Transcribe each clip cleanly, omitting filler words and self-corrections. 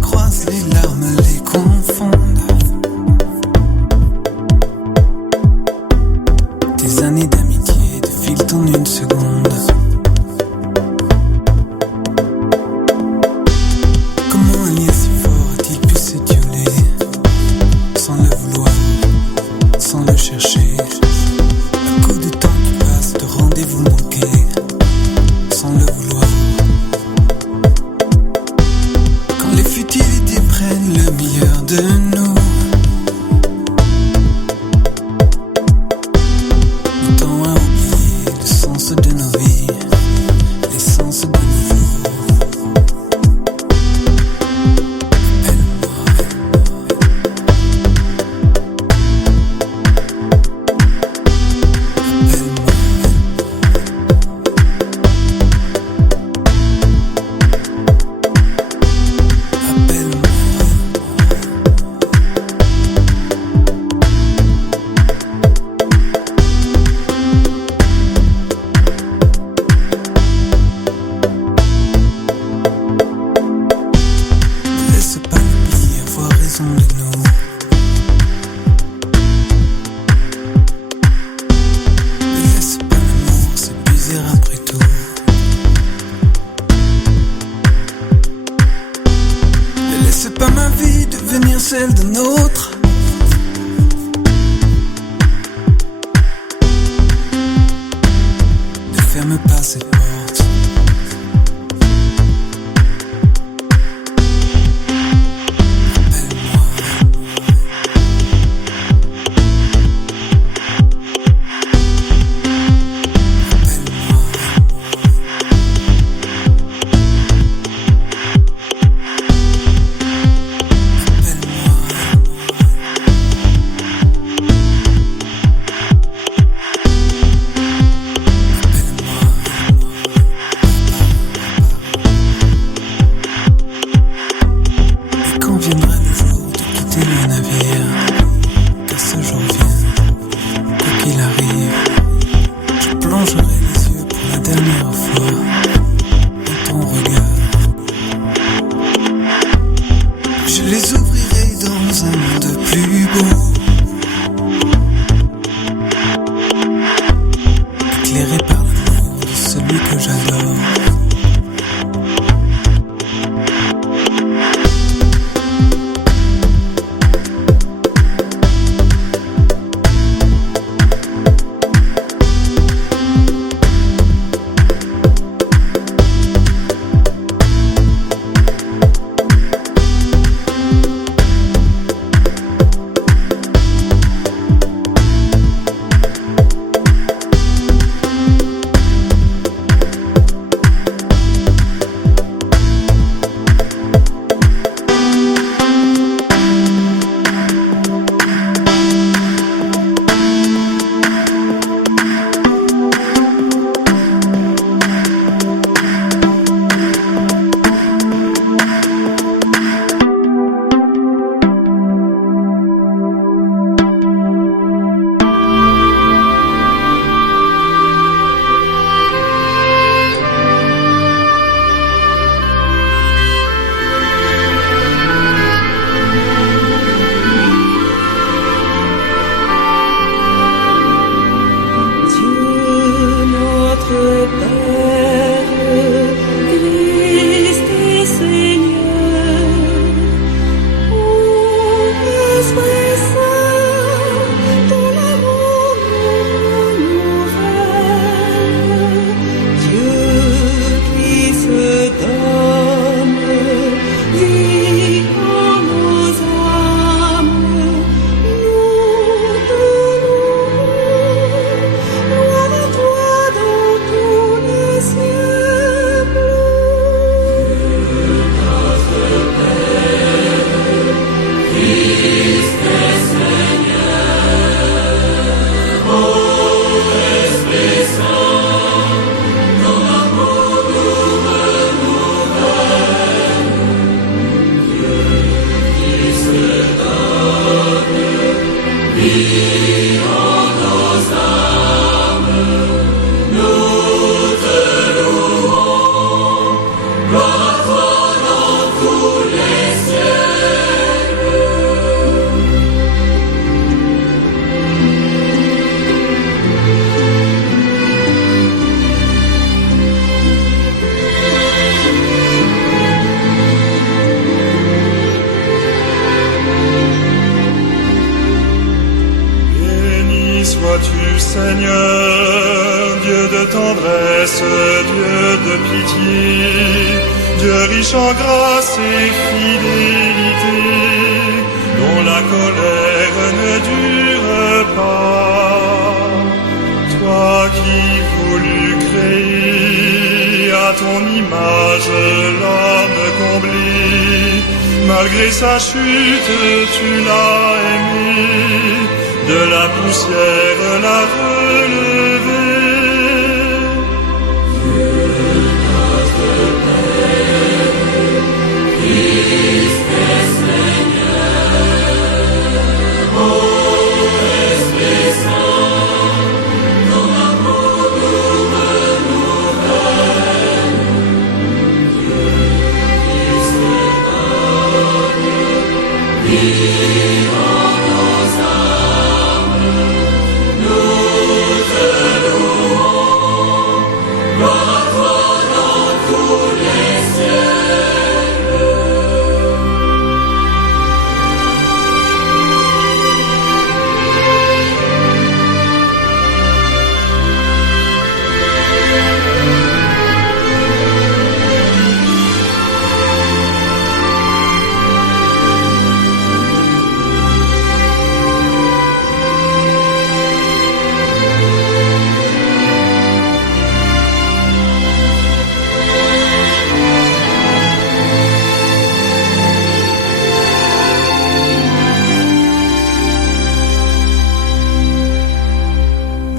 croisent, les larmes les confondent. Des années d'amitié défilent en une seconde. Comment un lien si fort a-t-il pu s'étioler sans le vouloir, sans le chercher? Un coup de temps qui passe, de rendez-vous manqués sans le vouloir. Quand les futilités prennent le meilleur de nous, le temps a oublié le sens de nos vies, l'essence de nos jours. Ne laisse pas l'oublier avoir raison de nous. Ne laisse pas l'amour s'épuiser après tout. Ne laisse pas ma vie devenir celle d'un autre. Ne ferme pas cette porte. Quand viendra le jour de quitter le navire, car ce jour vient, quoi qu'il arrive, je plongerai les yeux pour la dernière fois dans ton regard. Je les ouvrirai dans un monde plus beau, éclairé par l'amour de celui que j'adore. Seigneur, Dieu de tendresse, Dieu de pitié, Dieu riche en grâce et fidélité, dont la colère ne dure pas. Toi qui voulus créer à ton image l'homme comblé, malgré sa chute tu l'as aimé, de la poussière l'a relevé. Dieu notre Père, Christ est Seigneur, ô Esprit Saint, ton amour nous renouvelle. Dieu qui se donne, vivant.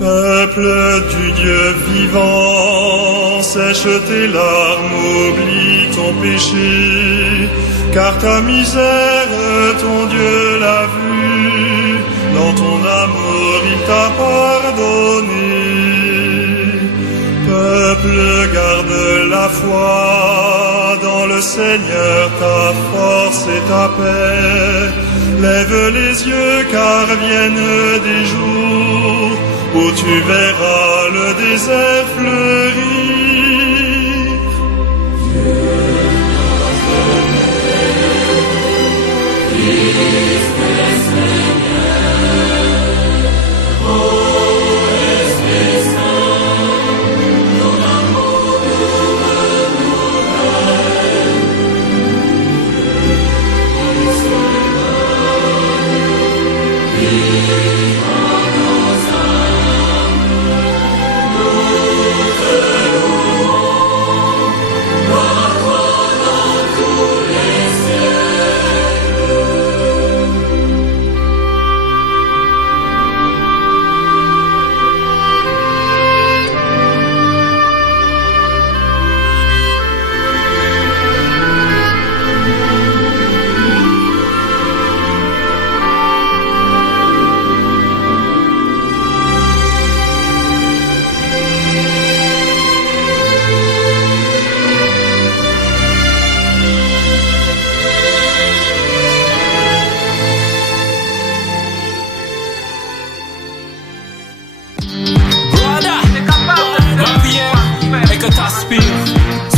Peuple du Dieu vivant, sèche tes larmes, oublie ton péché, car ta misère, ton Dieu l'a vu, dans ton amour il t'a pardonné. Peuple, garde la foi dans le Seigneur, ta force et ta paix. Lève les yeux car viennent des jours où tu verras le désert fleurir. Dieu notre Père, Christ est Seigneur, ô Esprit Saint, ton amour nous renouvelle. Dieu qui se donne, vivant.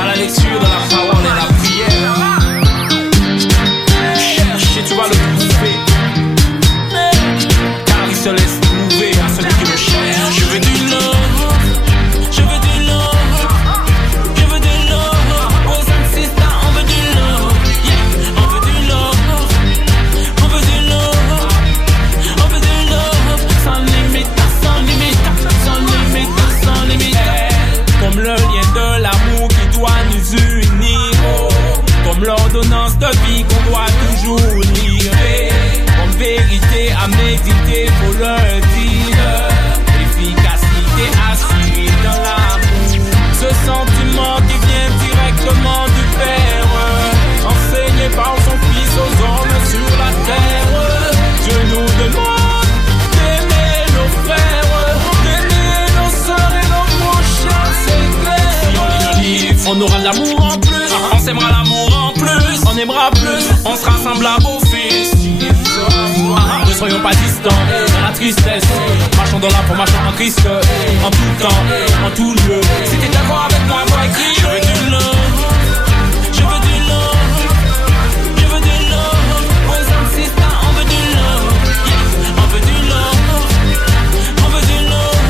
À la lecture de la parole et la prière, cherche et tu vas le trouver, car il se laisse trouver à celui qui le cherche. Je veux du love, je veux du love, je veux du love. Boys and sisters, on veut du love, yeah. On veut du love, on veut du love, on veut du love. Sans limite, sans limite, sans limite, sans limite. Comme le lien de l'amour qui doit nous unir, comme l'ordonnance de vie qu'on doit toujours lire, comme vérité à méditer, faut le dire, efficacité assurée dans l'amour, ce sentiment qui vient directement du Père, enseigné par son Fils aux hommes sur la terre. Dieu nous demande d'aimer nos frères, d'aimer nos sœurs et nos prochains, c'est clair. Si on lit le livre, on aura de l'amour en plus, on s'aimera l'amour en plus, on aimera plus, on sera semblable au Fils. Ne soyons pas distants dans la tristesse, marchons dans l'amour, marchons en Christ, en tout temps, en tout lieu. Si t'es d'accord avec moi, moi écris, je veux du love, je veux du love, je veux du love. Boys and sisters, on veut du love, yeah. On veut du love, on veut du love.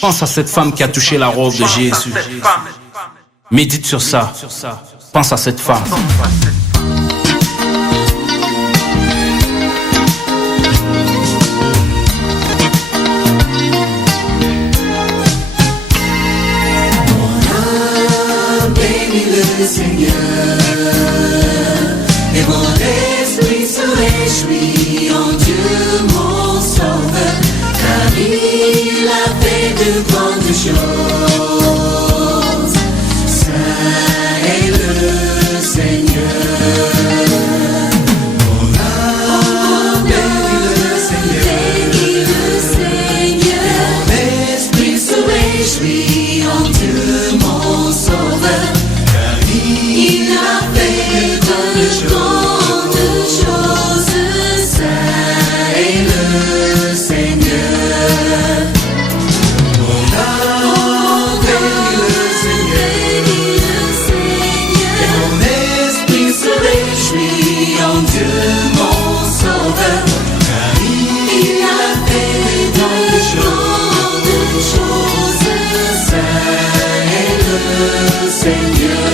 Pense à cette femme qui a touché la robe de Jésus. Médite sur ça. Pense à cette femme. Le Seigneur et mon esprit se réjouit en Dieu mon sauveur, car il a fait de grandes choses. Saint est le Seigneur. Mon âme bénit le Seigneur, et mon esprit se réjouit en Dieu mon sauveur. Il a fait de grandes choses, Saint est le Seigneur. Mon âme bénit le Seigneur, et mon esprit se réjouit en Dieu mon sauveur, car il a fait de grandes choses, Saint est le Seigneur.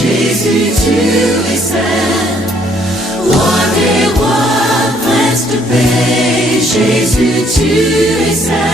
Jésus, tu es saint, roi des rois, prince de paix. Jésus, tu es saint.